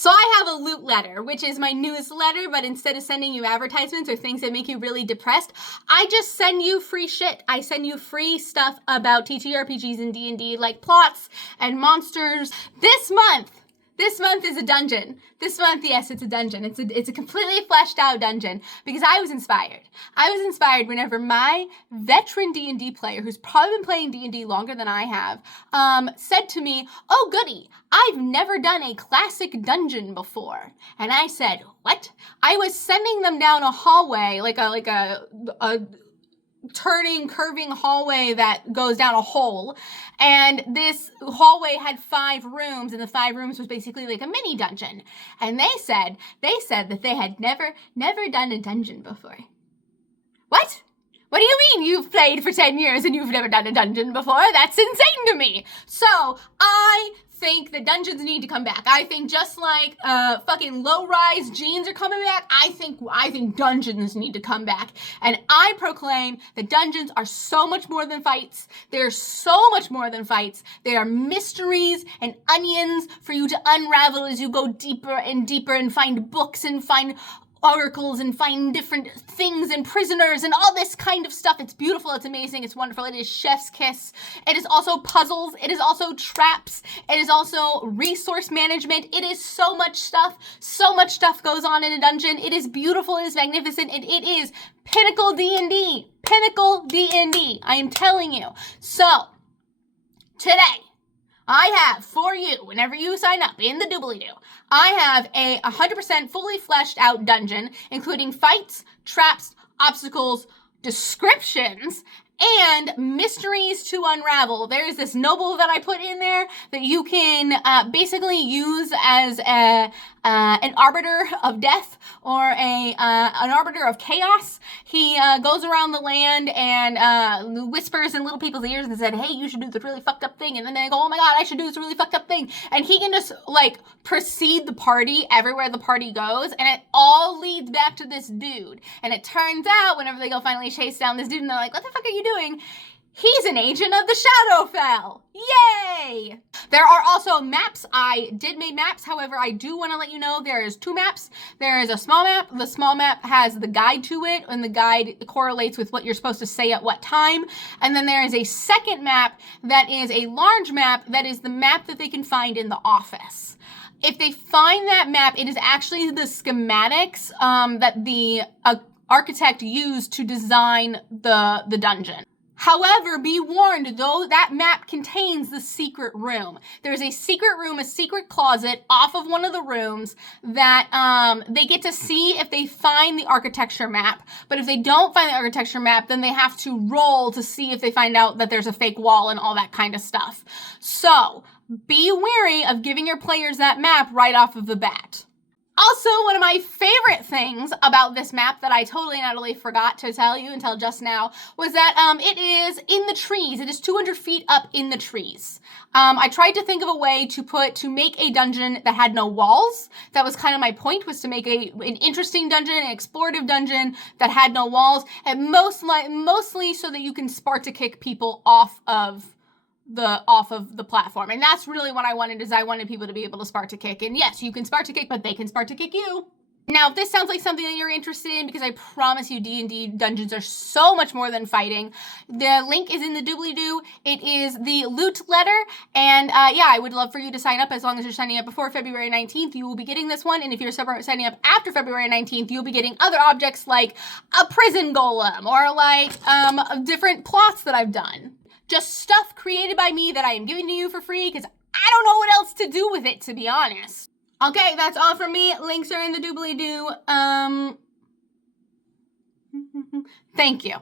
So I have a Lootletter, which is my newsletter, but instead of sending you advertisements or things that make you really depressed, I just send you free shit. I send you free stuff about TTRPGs and D&D, like plots and monsters. This month is a dungeon. This month, yes, it's a dungeon. It's a completely fleshed out dungeon because I was inspired. I was inspired whenever my veteran D&D player, who's probably been playing D&D longer than I have, said to me, "Oh, goody, I've never done a classic dungeon before." And I said, "What?" I was sending them down a hallway, like a curving hallway that goes down a hole, and this hallway had 5 rooms, and the 5 rooms was basically like a mini dungeon. And they said that they had never done a dungeon before. What do you mean you've played for 10 years and you've never done a dungeon before? That's insane to me. So I think the dungeons need to come back. I think just like fucking low-rise jeans are coming back, I think dungeons need to come back. And I proclaim that dungeons are so much more than fights. They're so much more than fights. They are mysteries and onions for you to unravel as you go deeper and deeper and find books and find articles and find different things and prisoners and all this kind of stuff. It's beautiful. It's amazing. It's wonderful. It is chef's kiss. It is also puzzles. It is also traps. It is also resource management. It is so much stuff. So much stuff goes on in a dungeon. It is beautiful. It is magnificent. And it is pinnacle D&D. Pinnacle D&D. I am telling you. So, today, I have for you, whenever you sign up in the doobly-doo, I have a 100% fully fleshed out dungeon, including fights, traps, obstacles, descriptions, and mysteries to unravel. There's this noble that I put in there that you can basically use as an arbiter of death or an arbiter of chaos. He goes around the land and whispers in little people's ears and said, "Hey, you should do this really fucked up thing." And then they go, "Oh my god, I should do this really fucked up thing." And he can just like precede the party everywhere the party goes, and it all leads back to this dude. And it turns out whenever they go finally chase down this dude and they're like, "What the fuck are you doing?" He's an agent of the Shadowfell. Yay! There are also maps. I did make maps. However, I do want to let you know there is 2 maps. There is a small map. The small map has the guide to it, and the guide correlates with what you're supposed to say at what time. And then there is a second map that is a large map that is the map that they can find in the office. If they find that map, it is actually the schematics that the architect used to design the dungeon. However, be warned, though that map contains the secret room. There's a secret room, a secret closet off of one of the rooms that they get to see if they find the architecture map. But if they don't find the architecture map, then they have to roll to see if they find out that there's a fake wall and all that kind of stuff. So, be wary of giving your players that map right off of the bat. Also, one of my favorite things about this map that I totally and utterly forgot to tell you until just now was that it is in the trees. It is 200 feet up in the trees. I tried to think of a way to make a dungeon that had no walls. That was kind of my point, was to make an interesting dungeon, an explorative dungeon that had no walls, and mostly so that you can Sparta kick people off of the platform. And that's really what I wanted, is I wanted people to be able to Sparta kick. And yes, you can Sparta kick, but they can Sparta kick you. Now, if this sounds like something that you're interested in, because I promise you D&D dungeons are so much more than fighting, the link is in the doobly-doo. It is the Lootletter. And yeah, I would love for you to sign up. As long as you're signing up before February 19th, you will be getting this one. And if you're signing up after February 19th, you'll be getting other objects like a prison golem or like different plots that I've done. Just stuff created by me that I am giving to you for free because I don't know what else to do with it, to be honest. Okay, that's all from me. Links are in the doobly-doo. Thank you.